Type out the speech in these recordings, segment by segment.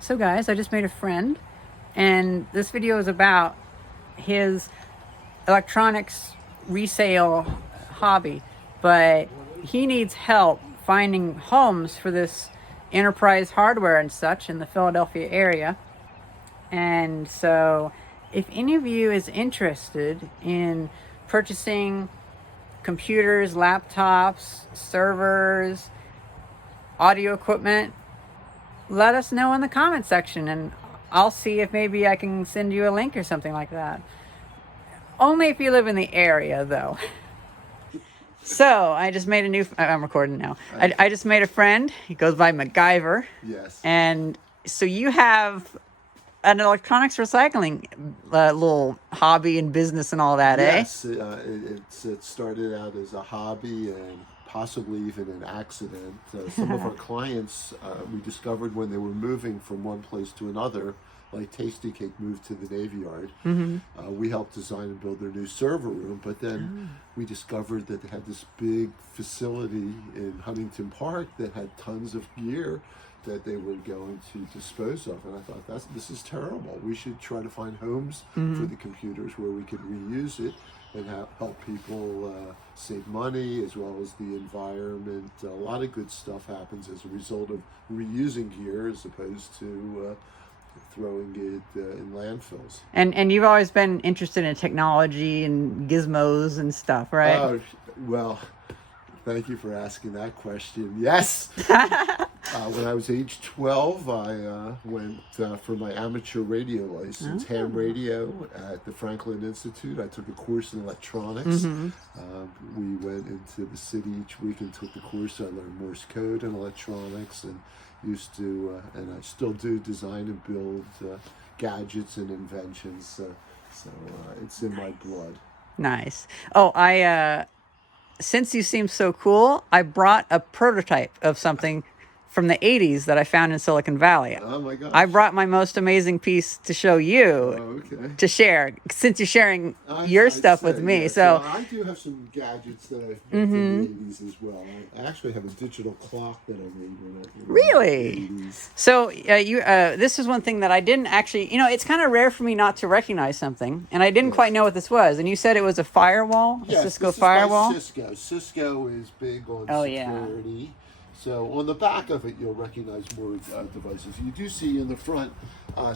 So guys, I just made a friend, and this video is about his electronics resale hobby, but he needs help finding homes for this enterprise hardware and such in the Philadelphia area. And so if any of you is interested in purchasing computers, laptops, servers, audio equipment, let us know in the comment section, and I'll see if maybe I can send you a link or something like that. Only if you live in the area, though. So I just made a new, I'm recording now. I just made a friend. He goes by MacGyver. Yes. And so you have an electronics recycling little hobby and business and all that, yes, eh? it started out as a hobby and possibly even an accident. Some of our clients, we discovered when they were moving from one place to another, like Tasty Cake moved to the Navy Yard. We helped design and build their new server room, but then we discovered that they had this big facility in Huntington Park that had tons of gear that they were going to dispose of, and I thought this is terrible. We should try to find homes for the computers where we could reuse it and help people save money as well as the environment. A lot of good stuff happens as a result of reusing gear as opposed to throwing it in landfills. And you've always been interested in technology and gizmos and stuff, right? Oh, well, thank you for asking that question. Yes. When I was age 12, I went for my amateur radio license, ham radio at the Franklin Institute. I took a course in electronics. We went into the city each week and took the course. I learned Morse code and electronics, and used to, and I still do, design and build gadgets and inventions. So it's in my blood. Nice. Oh, since you seem so cool, I brought a prototype of something from the 80s that I found in Silicon Valley. Oh my gosh. I brought my most amazing piece to show you, okay. to share, since you're sharing your stuff with me. Yeah. So I do have some gadgets that I've built in the 80s as well. I actually have a digital clock that I made when really? in the 80s. So this is one thing that I didn't actually, it's kind of rare for me not to recognize something, and I didn't quite know what this was. And you said it was a firewall, a Cisco this is firewall? by Cisco. Cisco is big on Oh, security. yeah. So on the back of it, you'll recognize more devices. You do see in the front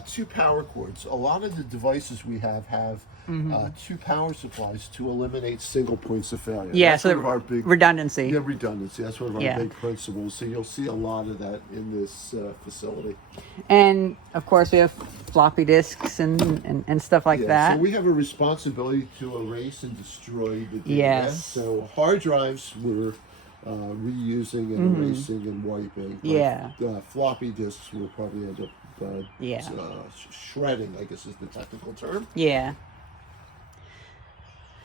2 power cords. A lot of the devices we have 2 power supplies to eliminate single points of failure. Yeah, that's so one of our big redundancy. Yeah, redundancy. That's one of our big principles. So you'll see a lot of that in this facility. And of course, we have floppy disks and stuff like that. So we have a responsibility to erase and destroy the data. Yes. So hard drives we're reusing and erasing and wiping. Yeah. Floppy disks will probably end up shredding, I guess is the technical term. Yeah.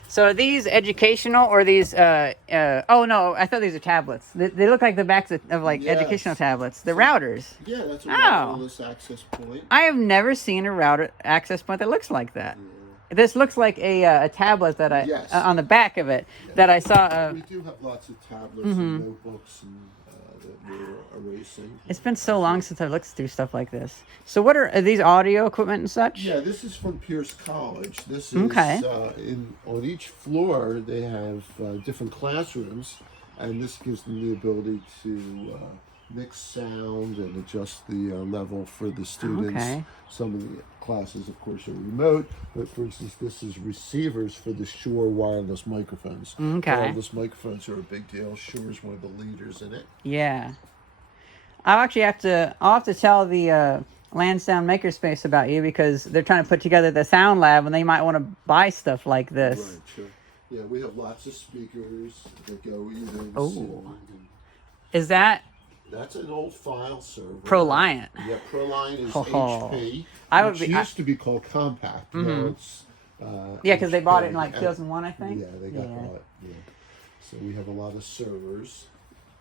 So are these educational or these, oh no, I thought these are tablets. They look like the backs of educational tablets. The routers. Yeah, that's a wireless access point. I have never seen a router access point that looks like that. Yeah. This looks like a tablet that on the back of it that I saw. We do have lots of tablets and notebooks and that we're erasing. It's been so long since I've looked through stuff like this. So what are these audio equipment and such? Yeah, this is from Pierce College. This is on each floor they have different classrooms, and this gives them the ability to mix sound and adjust the level for the students. Some of the classes, of course, are remote, but for instance, this is receivers for the Shure wireless microphones. Wireless microphones are a big deal. Shure is one of the leaders in it. Yeah. I'll have to tell the Lansdowne Makerspace about you, because they're trying to put together the sound lab and they might want to buy stuff like this. Right, sure. Yeah, we have lots of speakers that go either in the ceiling. Is that? That's an old file server. ProLiant. Yeah, ProLiant is HP. It used to be called Compact. Now it's because they bought it in like 2001, I think. Yeah, they got bought. Yeah. So we have a lot of servers.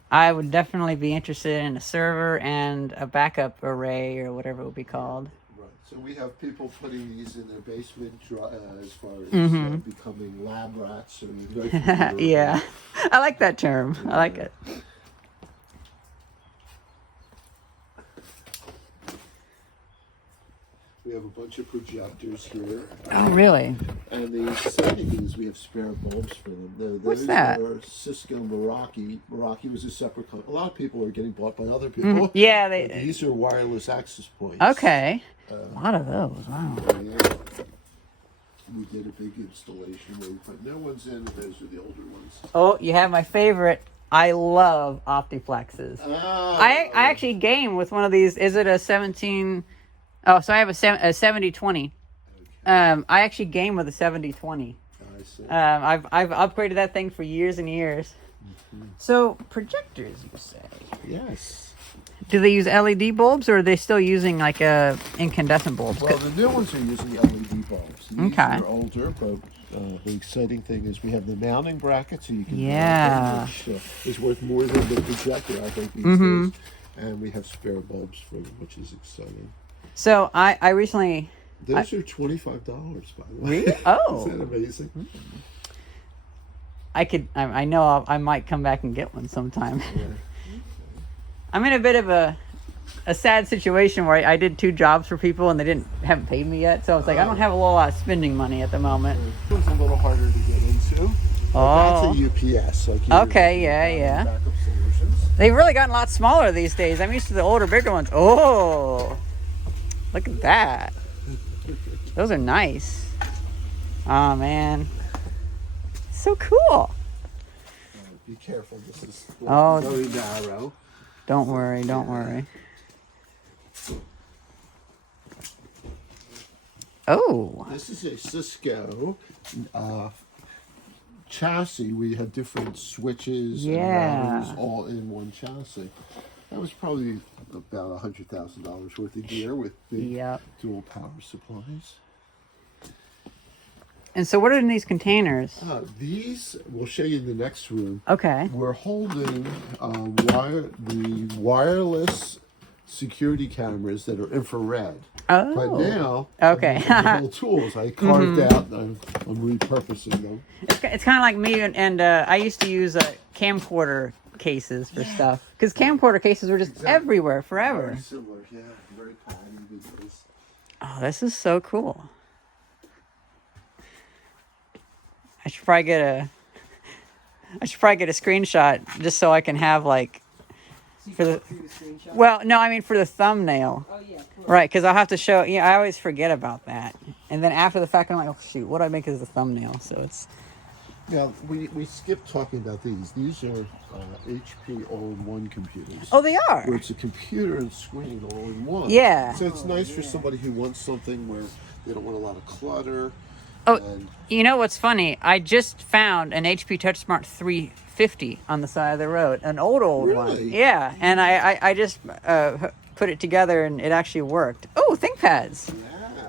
I would definitely be interested in a server and a backup array or whatever it would be called. Right. So we have people putting these in their basement as far as becoming lab rats. Or yeah, I like that term. I like it. We have a bunch of projectors here. Oh, really? And the exciting thing is we have spare bulbs for them. What's Those that? are Cisco Meraki. Meraki was a separate company. A lot of people are getting bought by other people. Yeah, But these are wireless access points. Okay. A lot of those. Wow. Yeah. We did a big installation where we put new ones in, and those are the older ones. Oh, you have my favorite. I love Optiplexes. I actually game with one of these. Is it a 17? Oh, so I have a 7020. I actually game with a 7020. I see. I've upgraded that thing for years and years. So projectors, you say? Yes. Do they use LED bulbs, or are they still using like incandescent bulbs? Well, the new ones are using LED bulbs. These Okay. are older, but the exciting thing is we have the mounting bracket, so you can Yeah. mount them, which is worth more than the projector, I think, these days. And we have spare bulbs for them, which is exciting. So I recently. Those are $25, by the way. Really? Oh. Isn't that amazing? I know I might come back and get one sometime. Yeah. I'm in a bit of a sad situation where I did 2 jobs for people and they haven't paid me yet. So it's like I don't have a lot of spending money at the moment. It was a little harder to get into. Oh. That's a UPS. Like Okay, yeah. Backup solutions. They've really gotten a lot smaller these days. I'm used to the older, bigger ones. Oh, look at that. Those are nice. Oh, man. So cool. Be careful. This is Oh. very narrow. Don't worry, don't worry. Oh. This is a Cisco chassis where you have different switches and routers all in one chassis. That was probably about $100,000 worth of gear with big dual power supplies. And so what are in these containers? These, we'll show you in the next room. Okay. We're holding the wireless security cameras that are infrared. Oh. But now, Okay. the whole tools I carved out, and I'm repurposing them. It's kind of like me, and I used to use camcorder cases for stuff. Because camcorder cases were just everywhere forever. Very similar, yeah. Very common videos. Oh, this is so cool. I should probably get a screenshot just so I can have like for the for the thumbnail. Oh yeah, cool. Right, because I'll have to show. Yeah, I always forget about that, and then after the fact, I'm like, oh shoot, what do I make as the thumbnail? So it's. Now we skipped talking about these. These are HP all-in-one computers. Oh, they are. Where it's a computer and screen all in one. Yeah. So it's nice for somebody who wants something where they don't want a lot of clutter. Oh, And you know what's funny? I just found an HP TouchSmart 350 on the side of the road, an old one. Really? Yeah, and I just put it together and it actually worked. Oh, ThinkPads. yeah.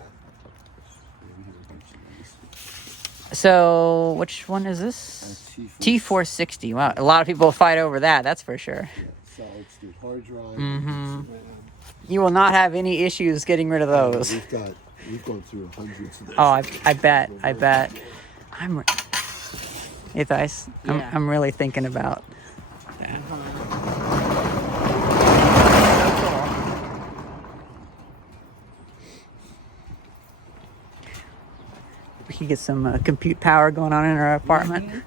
So which one is this? T460. Wow, a lot of people fight over that. That's for sure. Yeah, solid state hard drive. RAM. You will not have any issues getting rid of those. We've gone through hundreds of those. Oh, I bet. Hey, Thais, Yeah. I'm really thinking about. We could get some compute power going on in our apartment.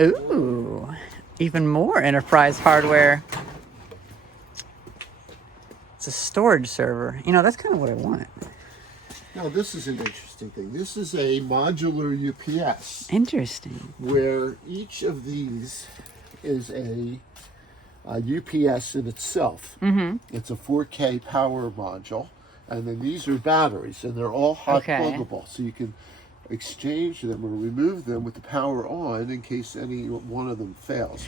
Ooh, even more enterprise hardware. It's a storage server. You know, that's kind of what I want. Now this is an interesting thing. This is a modular UPS Interesting. where each of these is a UPS in itself. Mm-hmm. It's a 4K power module, and then these are batteries, and they're all hot Okay. pluggable, so you can exchange them or remove them with the power on in case any one of them fails.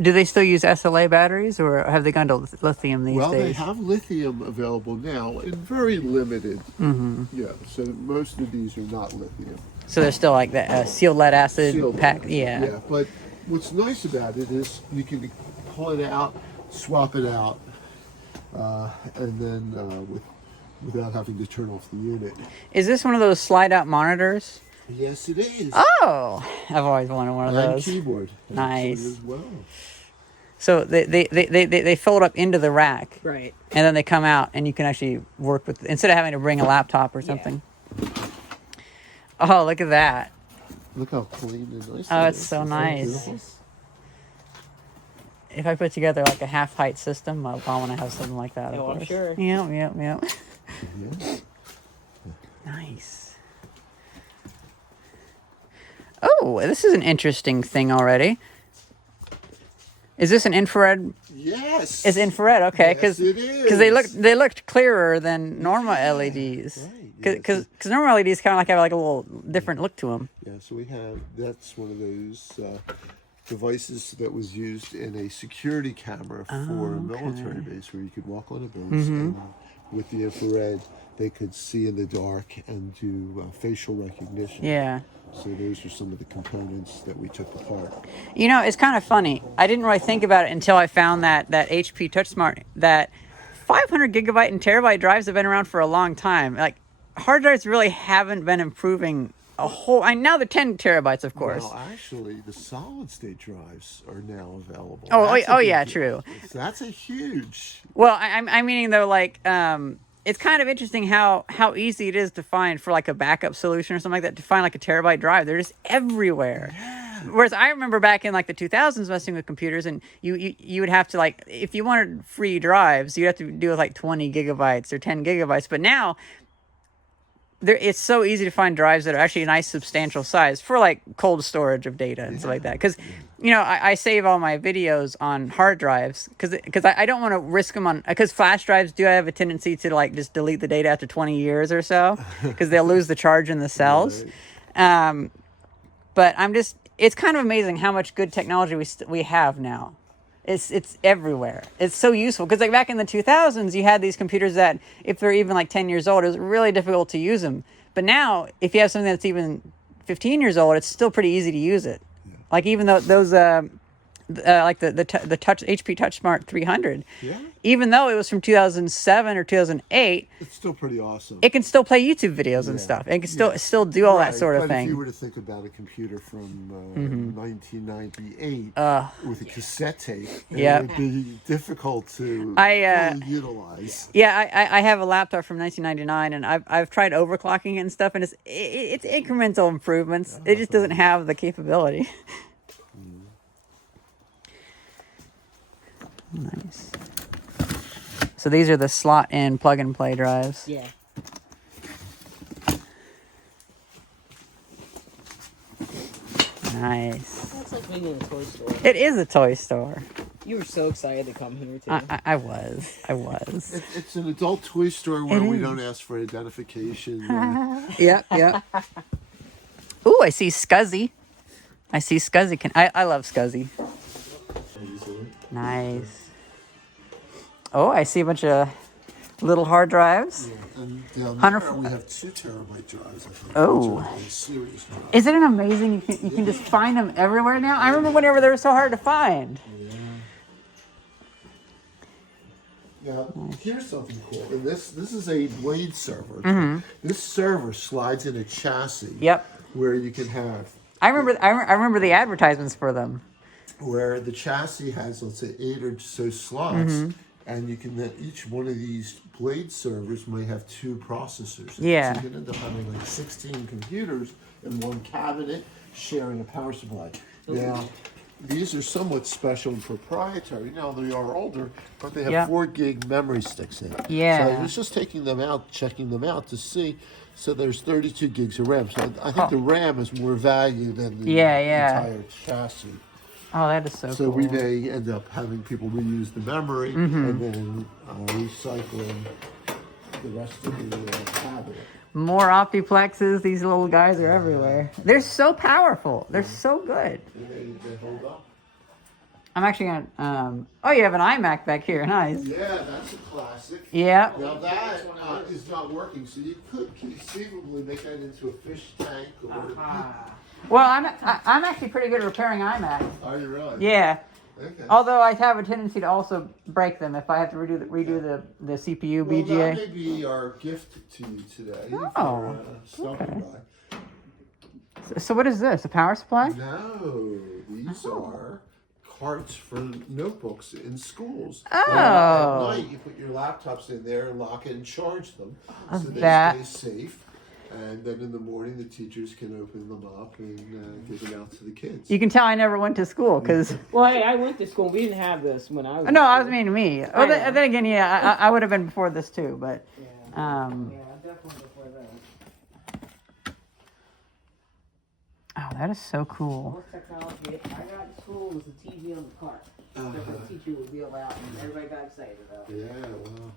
Do they still use SLA batteries, or have they gone to lithium these Well, days? they have lithium available now in very limited. Mm-hmm. Yeah, so most of these are not lithium. So they're still like the sealed lead acid Sealed pack. lead. Yeah. Yeah, but what's nice about it is you can pull it out, swap it out, and then with without having to turn off the unit. Is this one of those slide-out monitors? Yes, it is. Oh, I've always wanted one of And those. keyboard. Nice. actually, as well. So they fold up into the rack. Right. And then they come out and you can actually work with, instead of having to bring a laptop or something. Yeah. Oh, look at that. Look how clean and nice. Oh, it it's is. so nice. Beautiful. If I put together like a half-height system, I'll want to have something like that. Oh, of I'm course. sure. Yep. Yeah. Nice. Oh, this is an interesting thing already. Is this an infrared? Yes. It's infrared, okay? Yes, it is. They looked clearer than normal LEDs. Right. Because normal LEDs kind of like have like a little different look to them. Yeah. So we have. That's one of those devices that was used in a security camera for a military base, where you could walk on a base and with the infrared, they could see in the dark and do facial recognition. Yeah. So those are some of the components that we took apart. You know, it's kind of funny. I didn't really think about it until I found that HP TouchSmart, that 500 gigabyte and terabyte drives have been around for a long time. Like, hard drives really haven't been improving a whole. Now they're 10 terabytes, of course. Well, actually, the solid state drives are now available. Oh, That's a big yeah, deal. true. That's a huge. Well, I'm meaning though, like, it's kind of interesting how easy it is to find for like a backup solution or something like that, to find like a terabyte drive. They're just everywhere. Yeah. Whereas I remember back in like the 2000s messing with computers, and you would have to, like, if you wanted free drives, you'd have to do with like 20 gigabytes or 10 gigabytes. But now it's so easy to find drives that are actually a nice substantial size for like cold storage of data and stuff like that. Because, you know, I save all my videos on hard drives because I don't want to risk them on, because flash drives do have a tendency to like just delete the data after 20 years or so because they'll lose the charge in the cells. Right. But it's kind of amazing how much good technology we have now. It's everywhere. It's so useful because like back in the 2000s, you had these computers that if they're even like 10 years old, it was really difficult to use them. But now, if you have something that's even 15 years old, it's still pretty easy to use it. Yeah. Like even though those like the touch HP TouchSmart 300, even though it was from 2007 or 2008, it's still pretty awesome. It can still play YouTube videos and stuff. It can still do all that sort of thing. If you were to think about a computer from 1998 with a cassette tape, it would be difficult to fully utilize. Yeah, I have a laptop from 1999, and I've tried overclocking it and stuff, and it's incremental improvements. It just doesn't have the capability. Nice. So these are the slot-in plug-and-play drives. Yeah. Nice. That's like being in a toy store. It is a toy store. You were so excited to come here, too. I was. It's an adult toy store where we don't ask for identification. Yep. Ooh, I see Scuzzy. I love Scuzzy. Nice. Oh, I see a bunch of little hard drives. Yeah, and down there we have 2 terabyte drives. I think, series drives. Isn't it amazing? You can just find them everywhere now. I remember whenever they were so hard to find. Yeah. Now, here's something cool. And this is a blade server. This server slides in a chassis. Yep. Where you can have. I remember the advertisements for them. Where the chassis has, let's say, 8 or so slots. And you can then, each one of these blade servers may have 2 processors. Yeah. So you can end up having like 16 computers in one cabinet sharing a power supply. Now, these are somewhat special and proprietary. Now, they are older, but they have 4 gig memory sticks in it. Yeah. So I was just taking them out, checking them out to see. So there's 32 gigs of RAM. So I think the RAM is more value than the entire chassis. Oh, that is so cool. So we may end up having people reuse the memory and then recycling the rest of the cabinet. More optiplexes. These little guys are everywhere. They're so powerful. They're so good. They hold up. I'm actually gonna. Oh, you have an iMac back here. Nice. Yeah, that's a classic. Yeah. Now that is not working, so you could conceivably make that into a fish tank or. Well, I'm actually pretty good at repairing iMacs. Are you really? Yeah. Okay. Although I have a tendency to also break them if I have to redo the CPU Well, BGA. that may be our gift to you today for stopping by. So what is this? A power supply? No, these are carts for notebooks in schools. Oh. At night, you put your laptops in there, lock it, and charge them so they stay safe. And then in the morning, the teachers can open them up and give them out to the kids. You can tell I never went to school because. Well, hey, I went to school. We didn't have this when I was. No, I was meaning me. Well, then again, yeah, I would have been before this too, but. Yeah, definitely before that. Oh, that is so cool. Most technology I got in school was the TV on the cart. That the teacher would wheel out and everybody got excited about. Yeah, wow.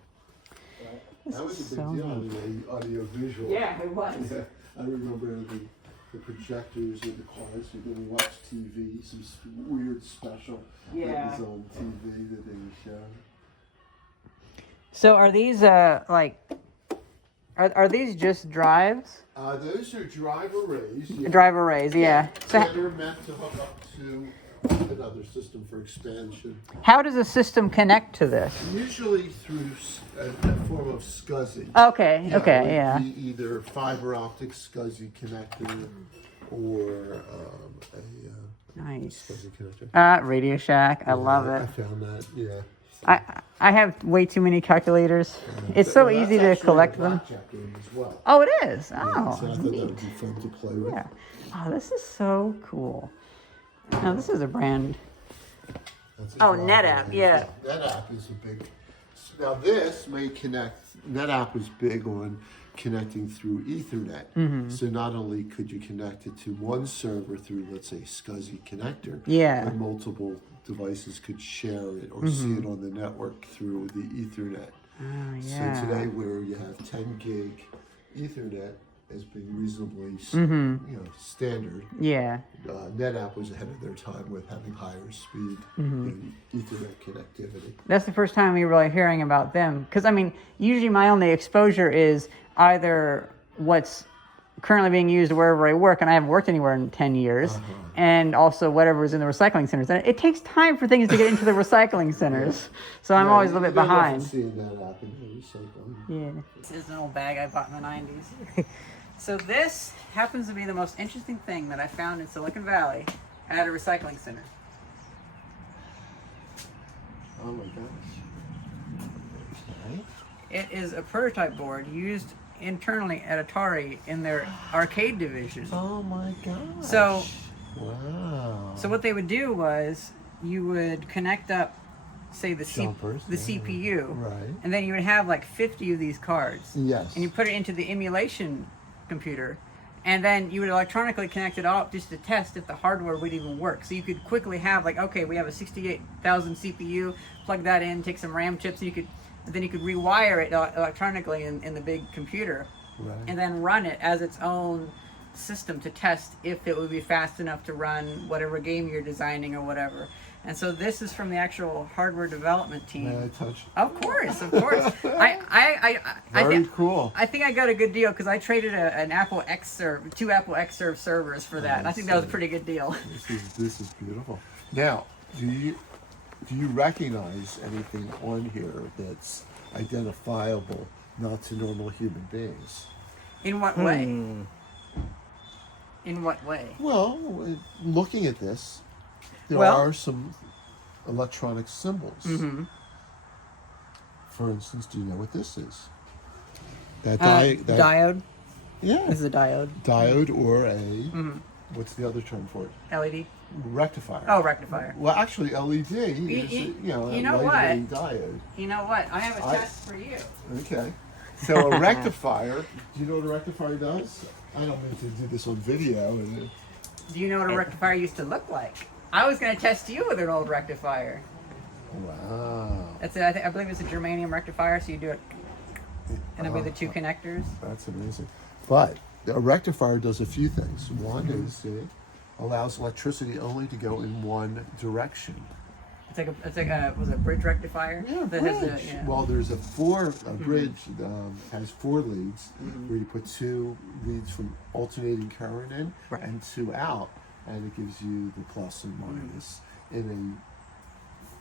This That was is a big so deal neat. on the audio visual. Yeah, it was. Yeah, I remember the projectors in the cars. You can watch TV, some weird special that was on TV that they would show. So are these like? Are these just drives? Those are drive arrays. Yeah. Drive arrays, yeah. So And they're meant to hook up to another system for expansion. how does a system connect to this? Usually through a form of SCSI. Okay, It okay, would yeah. be either fiber optic SCSI connector or a Nice. SCSI connector. Radio Shack. I love I it. found that, yeah. I have way too many calculators. It's so Well, easy that's to actually collect a them. blackjack game as well. Oh, it is. Yeah, Oh, so I thought that neat. would be fun to play with. Yeah. Oh, this is so cool. Now this is a brand. That's a Oh, drive NetApp, array. yeah. NetApp is a big. Now this may connect. NetApp was big on connecting through Ethernet. Mm-hmm. So not only could you connect it to one server through, let's say, SCSI connector, Yeah. but multiple devices could share it or see it on the network through the Ethernet. Oh, yeah. So today, where you have 10 gig Ethernet as being reasonably, standard, Yeah. NetApp was ahead of their time with having higher speed Ethernet connectivity. That's the first time we were really hearing about them. Because, I mean, usually my only exposure is either what's currently being used wherever I work, and I haven't worked anywhere in 10 years, and also whatever is in the recycling centers. And it takes time for things to get into the recycling centers. So I'm always a little bit behind. Seeing NetApp in the recycling. Yeah. This is an old bag I bought in the 90s. So this happens to be the most interesting thing that I found in Silicon Valley at a recycling center. Oh my gosh. Okay. It is a prototype board used internally at Atari in their arcade division. Oh my gosh. So, wow. so what they would do was you would connect up, say the Jumpers, the yeah. CPU, Right. and then you would have like 50 of these cards. Yes. And you put it into the emulation computer, and then you would electronically connect it all up just to test if the hardware would even work. So you could quickly have like, okay, we have a 68,000 CPU, plug that in, take some RAM chips, and then you could rewire it electronically in the big computer, Right. and then run it as its own system to test if it would be fast enough to run whatever game you're designing or whatever. And so this is from the actual hardware development team. May I touch? Of course, of course. Very cool. I think I got a good deal because I traded an Apple X serve, 2 Apple X serve servers for that. And I think that was a pretty good deal. This is beautiful. Now, do you recognize anything on here that's identifiable not to normal human beings? In what way? In what way? Well, looking at this, there Well- are some electronic symbols. Mm-hmm. For instance, do you know what this is? That Diode. Yeah. This is a diode. Diode or a what's the other term for it? LED. Rectifier. Oh, rectifier. Well, actually, LED is you a know lightweight diode. You know what? I have a test for you. Okay. So a rectifier. Do you know what a rectifier does? I don't mean to do this on video. Do you know what a rectifier used to look like? I was going to test you with an old rectifier. Wow. That's it. I believe it's a germanium rectifier, so you do it, and it'll be the 2 connectors. That's amazing. But a rectifier does a few things. One is it allows electricity only to go in one direction. It's like a was it a bridge rectifier? Yeah, That bridge. has a, Well, there's a bridge has 4 leads where you put 2 leads from alternating current in Right. and 2 out, and it gives you the plus and minus in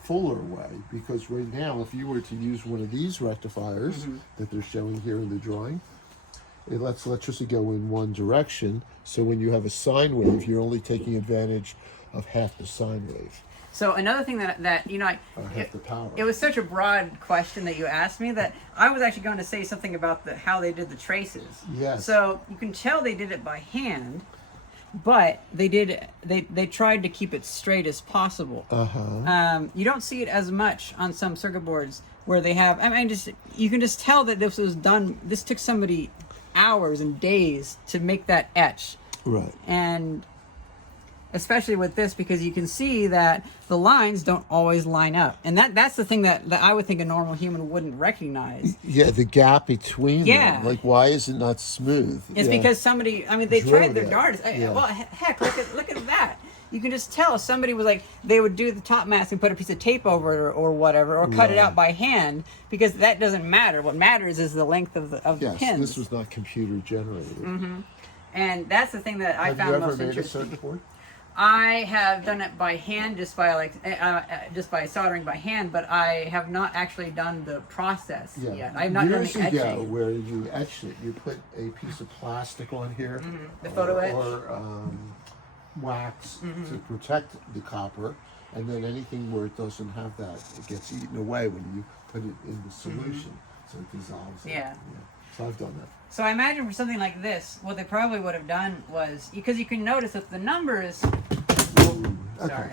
fuller way, because right now, if you were to use one of these rectifiers that they're showing here in the drawing, it lets electricity go in one direction. So when you have a sine wave, you're only taking advantage of half the sine wave, So another thing that you know, half the power. it was such a broad question that you asked me that I was actually going to say something about how they did the traces. Yes. So you can tell they did it by hand, but they tried to keep it straight as possible. You don't see it as much on some circuit boards where they have. I mean, you can just tell that this was done. This took somebody hours and days to make that etch. Right. And especially with this, because you can see that the lines don't always line up, and that's the thing that I would think a normal human wouldn't recognize. Yeah, the gap between them. Like, why is it not smooth? It's because somebody, I mean, they tried their it. darndest. Well, heck, look at that. You can just tell somebody was like, they would do the top mask and put a piece of tape over it or whatever, or cut it out by hand, because that doesn't matter. What matters is the length of the Yes, pins. this was not computer generated. And that's the thing that I found most interesting. Have you ever made a circuit board? I have done it by hand, just by soldering by hand, but I have not actually done the process yet. I have not done the etching. Years ago, where you etched it, you put a piece of plastic on here, The photo etch, or wax to protect the copper, and then anything where it doesn't have that, it gets eaten away when you put it in the solution, so it dissolves. Yeah. So I've done that. So I imagine for something like this, what they probably would have done was, because you can notice that the numbers, sorry,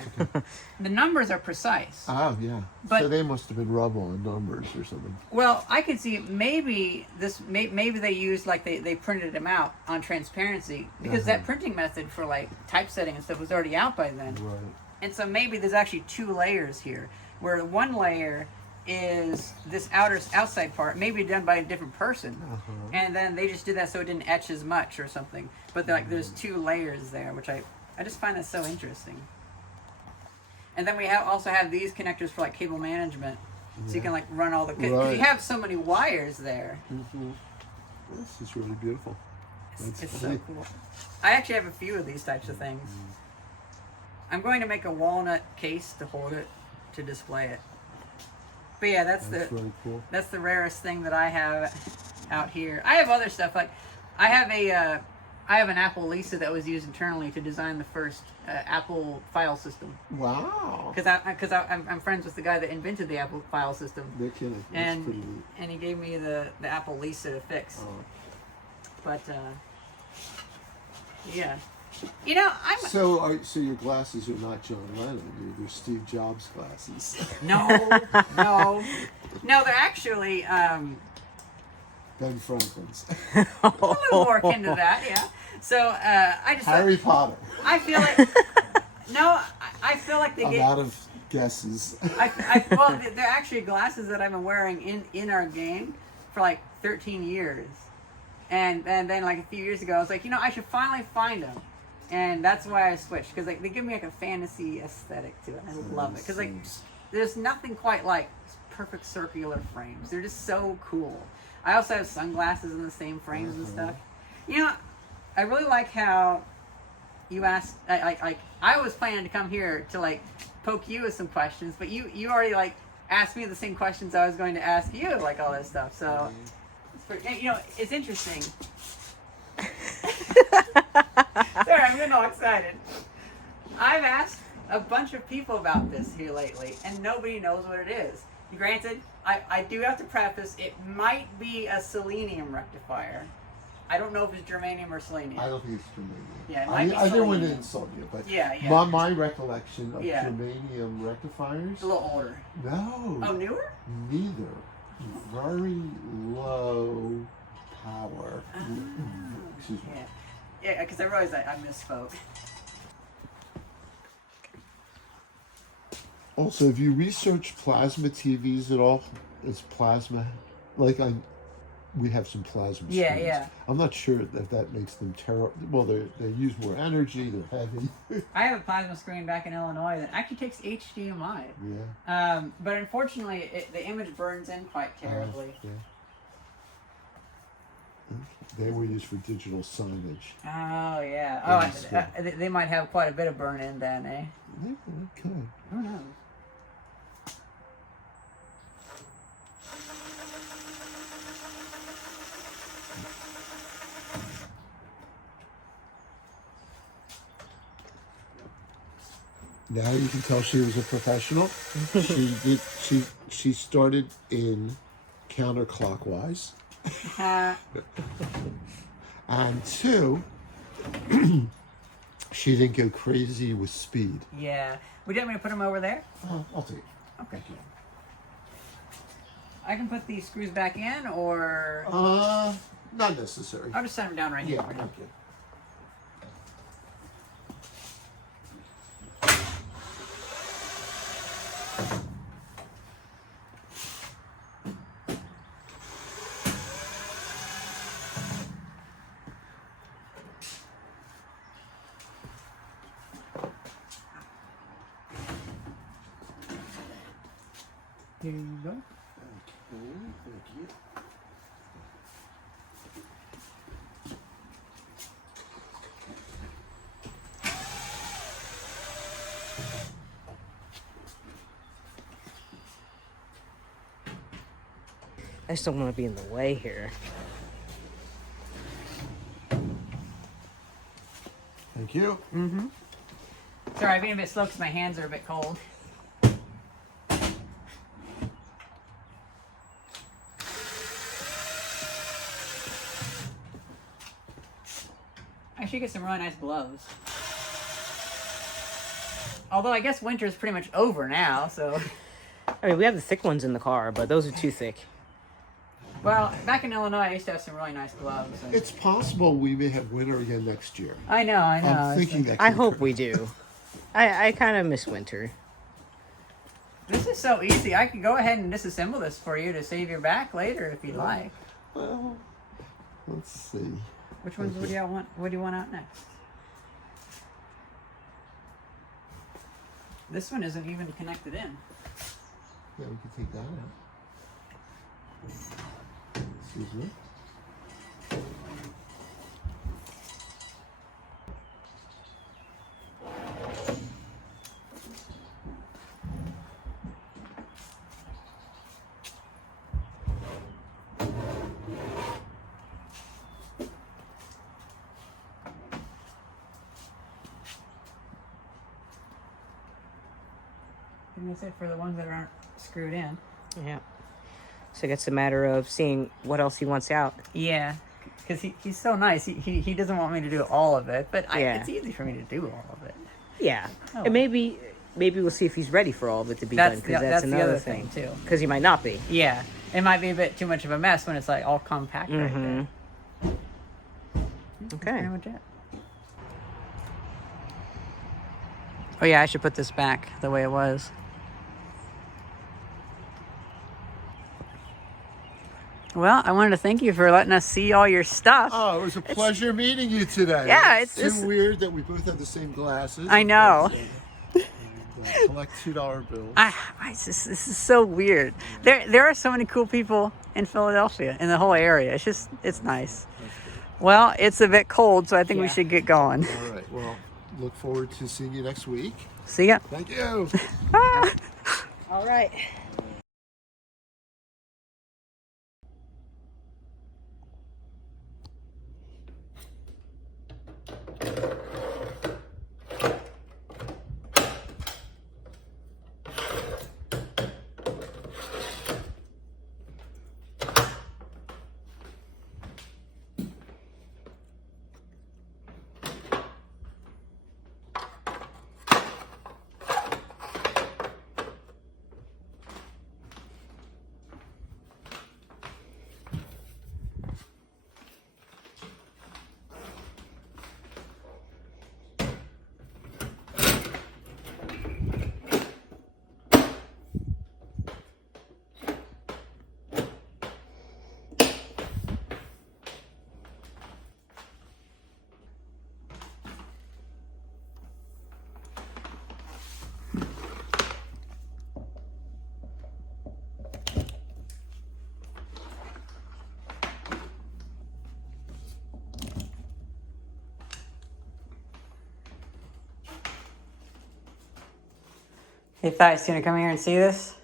the numbers are precise. Oh, yeah. But, so they must have been rub-on numbers or something. Well, I could see maybe they used, like, they printed them out on transparency, because that printing method for, like, typesetting and stuff was already out by then. Right. And so maybe there's actually two layers here, where one layer is this outside part, maybe done by a different person, and then they just did that so it didn't etch as much or something. But like there's two layers there, which I just find that so interesting. And then we also have these connectors for like cable management, so you can like run all the. Because you have so many wires there. This is really beautiful. It's so cool. I actually have a few of these types of things. I'm going to make a walnut case to hold it, to display it. But yeah, that's really cool. That's the rarest thing that I have out here. I have other stuff, like I have an Apple Lisa that was used internally to design the first Apple file system. Wow. Because I'm friends with the guy that invented the Apple file system. They're kidding. That's pretty neat. And he gave me the Apple Lisa to fix. But yeah. You know, So your glasses are not John Lennon. They're Steve Jobs glasses. No, they're actually Ben Franklin's. a little more akin to that, yeah. So I just Harry Potter. I feel like I feel like they I'm get out of guesses. well, they're actually glasses that I've been wearing in our game for like 13 years, and then like a few years ago I was like, you know, I should finally find them. And that's why I switched, because like they give me like a fantasy aesthetic to it. I love it, because like there's nothing quite like perfect circular frames. They're just so cool. I also have sunglasses in the same frames and stuff. You know, I really like how you asked. I was planning to come here to like poke you with some questions, but you already like asked me the same questions I was going to ask you, like all this stuff. So it's interesting. Sorry, I'm getting all excited. I've asked a bunch of people about this here lately, and nobody knows what it is. Granted, I do have to preface, it might be a selenium rectifier. I don't know if it's germanium or selenium. I don't think it's germanium. Yeah, it might be I didn't want to selenium. insult you, but Yeah. my recollection of germanium rectifiers. It's a little older. No. Oh, newer? Neither. Very low power. Excuse me. Yeah, because I realized I misspoke. Also, have you researched plasma TVs at all? Is plasma, we have some plasma screens. Yeah. I'm not sure if that makes them terrible. Well, they use more energy. They're heavy. I have a plasma screen back in Illinois that actually takes HDMI. Yeah. But unfortunately, the image burns in quite terribly. Yeah. They were used for digital signage. Oh, yeah. Oh, they might have quite a bit of burn in then, eh? They could. Who knows? Now you can tell she was a professional. She started in counterclockwise. And two, she didn't go crazy with speed. Yeah. Would you want me to put them over there? I'll take it. Okay. Thank you. I can put these screws back in, or Not necessary. I'll just set them down right here. Yeah, okay. Here you go. Okay, thank you. I just don't want to be in the way here. Thank you. Mm-hmm. Sorry, I'm being a bit slow because my hands are a bit cold. I should get some really nice gloves. Although I guess winter's pretty much over now, so... I mean, we have the thick ones in the car, but those are too thick. Well, back in Illinois, I used to have some really nice gloves. And... It's possible we may have winter again next year. I know. I'm thinking that. I hope we do. I kind of miss winter. This is so easy. I could go ahead and disassemble this for you to save your back later if you'd like. Well, let's see. Which ones would you want? What do you want out next? This one isn't even connected in. Yeah, we can take that out. Excuse me. And that's it for the ones that aren't screwed in. Yeah. So it's a matter of seeing what else he wants out. Yeah, because he's so nice. He doesn't want me to do all of it, but Yeah. it's easy for me to do all of it. Yeah. Oh. And maybe we'll see if he's ready for all of it to be done, because that's the another other thing. too. Because he might not be. Yeah, it might be a bit too much of a mess when it's like all compact right there. That's Okay. pretty much it. Oh yeah, I should put this back the way it was. Well, I wanted to thank you for letting us see all your stuff. Oh, it was a pleasure meeting you today. Yeah, it's it's too weird that we both have the same glasses. I know. Collect $2 bills. This is so weird. There are so many cool people in Philadelphia, in the whole area. It's nice. Well, it's a bit cold, so I think we should get going. All right. Well, look forward to seeing you next week. See ya. Thank you. All right. You thought he was gonna come here and see this?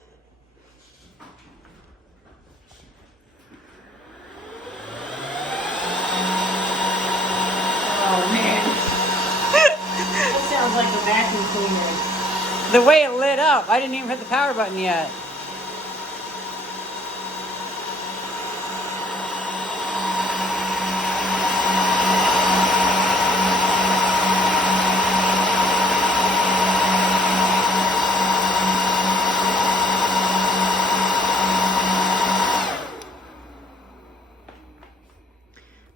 Oh man. That sounds like a vacuum cleaner. The way it lit up, I didn't even hit the power button yet.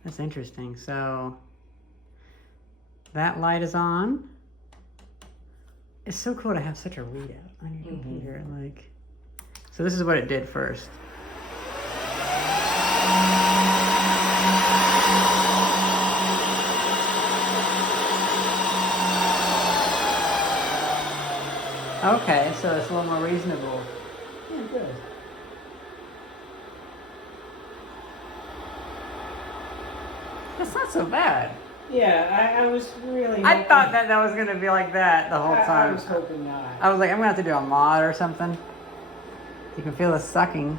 That's interesting. So that light is on. It's so cool to have such a readout on your computer. Like, so this is what it did first. Okay, so it's a little more reasonable. Yeah, good. That's not so bad. Yeah, I was really. I thought that was gonna be like that the whole I time. was hoping not. I was like, I'm gonna have to do a mod or something. You can feel the sucking.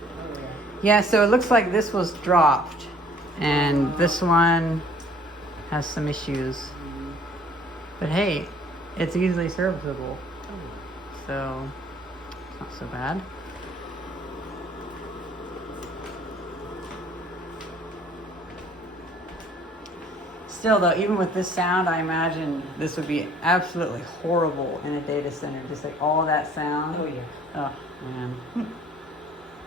Oh, yeah. Yeah, so it looks like this was dropped, and this one has some issues. But hey, it's easily serviceable, so it's not so bad. Still though, even with this sound, I imagine this would be absolutely horrible in a data center. Just like all that sound. Oh, yeah. Oh man.